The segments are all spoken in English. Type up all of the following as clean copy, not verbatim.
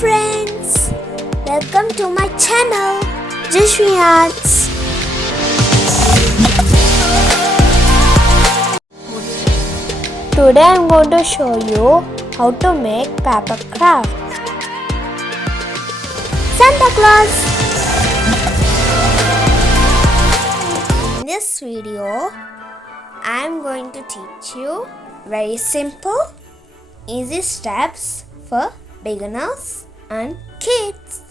friends, welcome to my channel JaswiArts. Today I am going to show you how to make paper craft. Santa Claus. In this video, I am going to teach you very simple, easy steps for beginners and kids.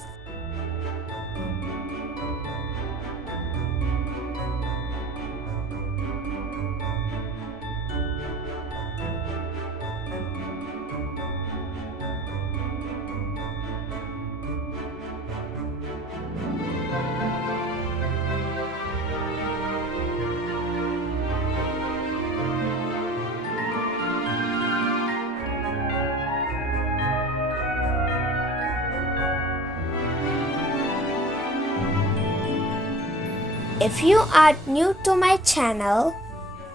If you are new to my channel,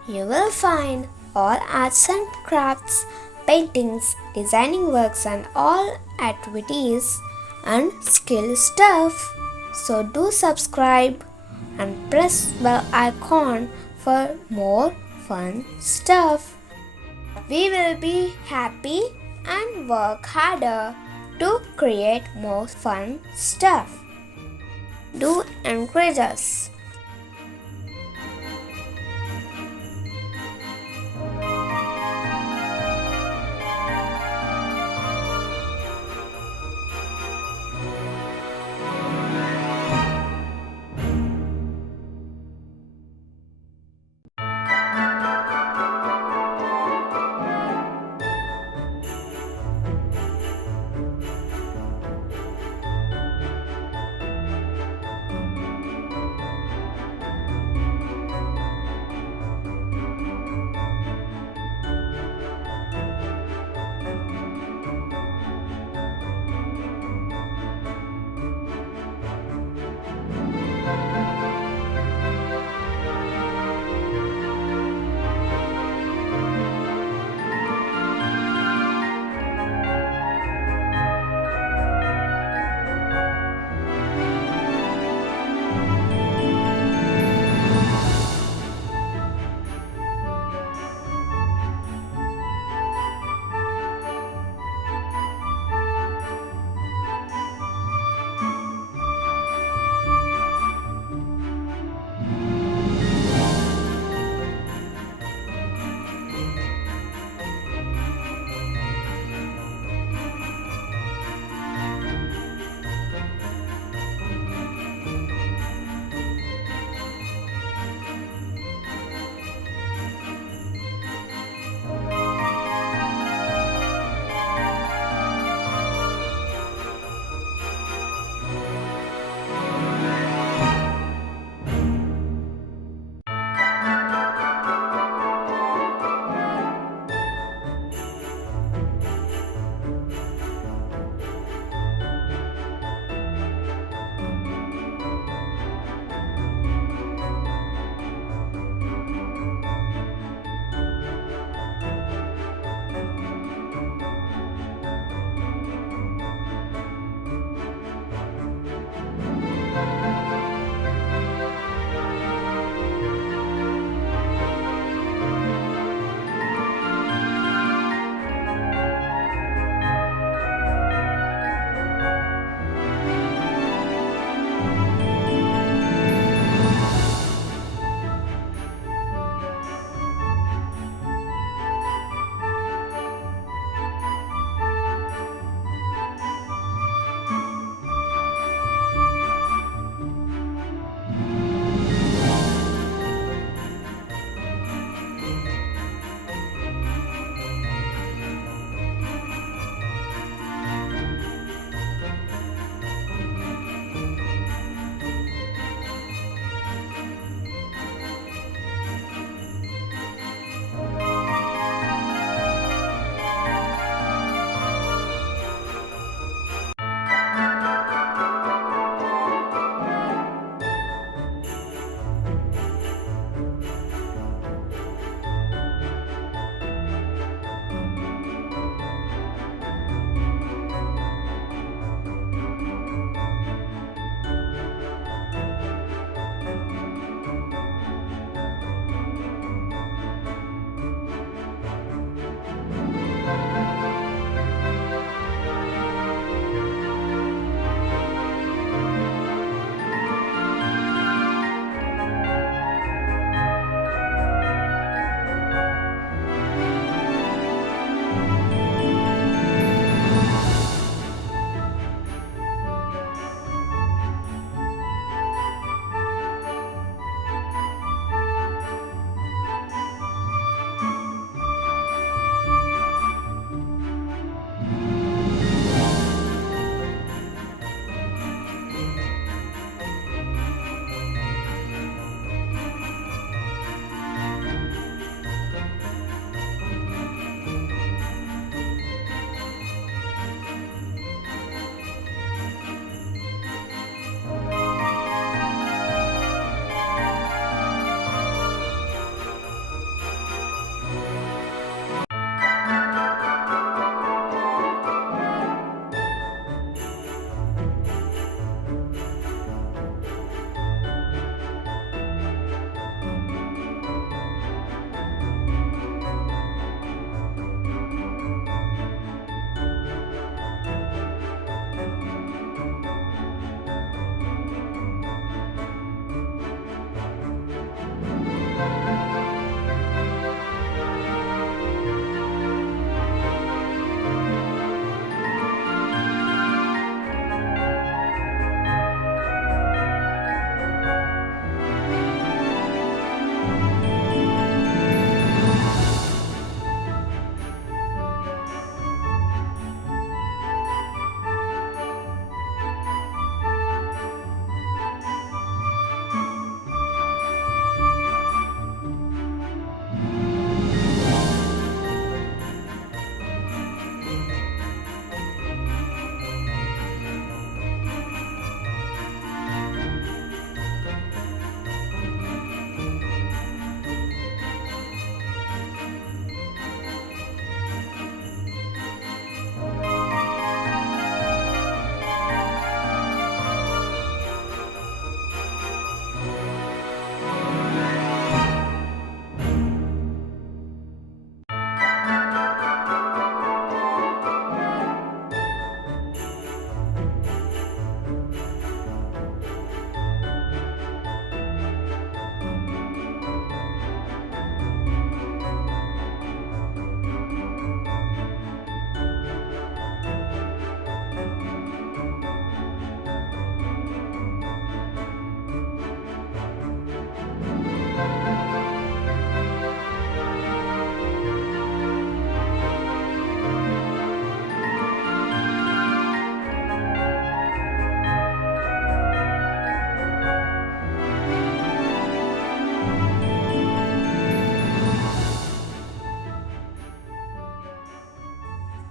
you will find all arts and crafts, paintings, designing works and all activities and skill stuff. So do subscribe and press bell icon for more fun stuff. We will be happy and work harder to create more fun stuff. Do encourage us.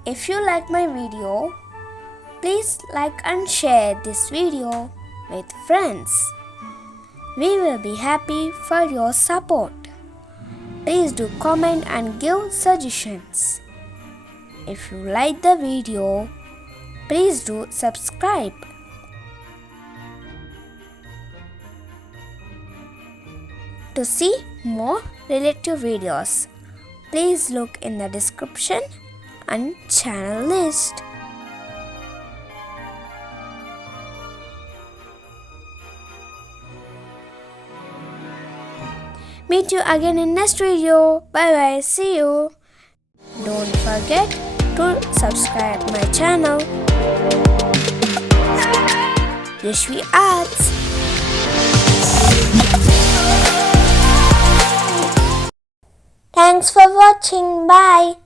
If you like my video, please like and share this video with friends. We will be happy for your support. Please do comment and give suggestions. If you like the video, please do subscribe. To see more related videos, please look in the description and channel list. Meet you again in next video. Bye bye. See you. Don't forget to subscribe my channel. JaswiArts. Thanks for watching. Bye.